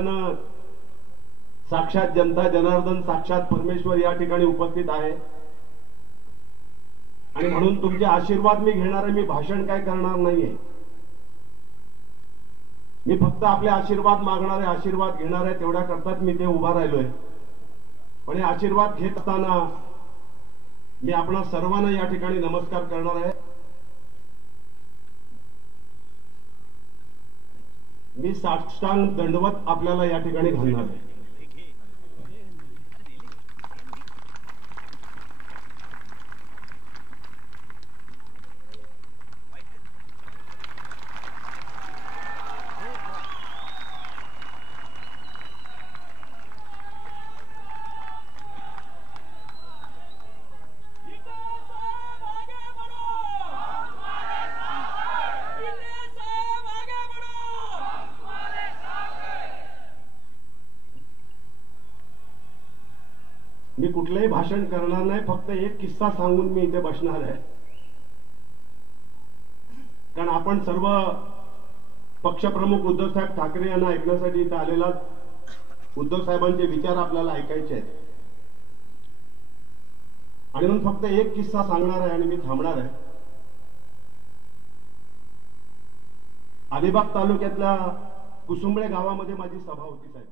अर्थानं साक्षात जनता जनार्दन, साक्षात परमेश्वर या ठिकाणी उपस्थित आहे आणि म्हणून तुमचे आशीर्वाद मी घेणार आहे. मी भाषण काय करणार नाहीये, मी फक्त आपले आशीर्वाद मागणार आहे, आशीर्वाद घेणार आहे. तेवढ्या करताच मी ते उभा राहिलोय. पण हे आशीर्वाद घेत असताना मी आपणा सर्वांना या ठिकाणी नमस्कार करणार आहे. मी साष्टांग दंडवत आपल्याला या ठिकाणी घालणार आहे. मी कुठलंही भाषण करणार नाही, फक्त एक किस्सा सांगून मी इथे बसणार आहे. कारण आपण सर्व पक्षप्रमुख उद्धव साहेब ठाकरे यांना ऐकण्यासाठी इथे आलेला, उद्धव साहेबांचे विचार आपल्याला ऐकायचे आहेत. आणि म्हणून फक्त एक किस्सा सांगणार आहे आणि मी थांबणार आहे. अलिबाग तालुक्यातल्या कुसुंबळे गावामध्ये माझी सभा होती साहेब.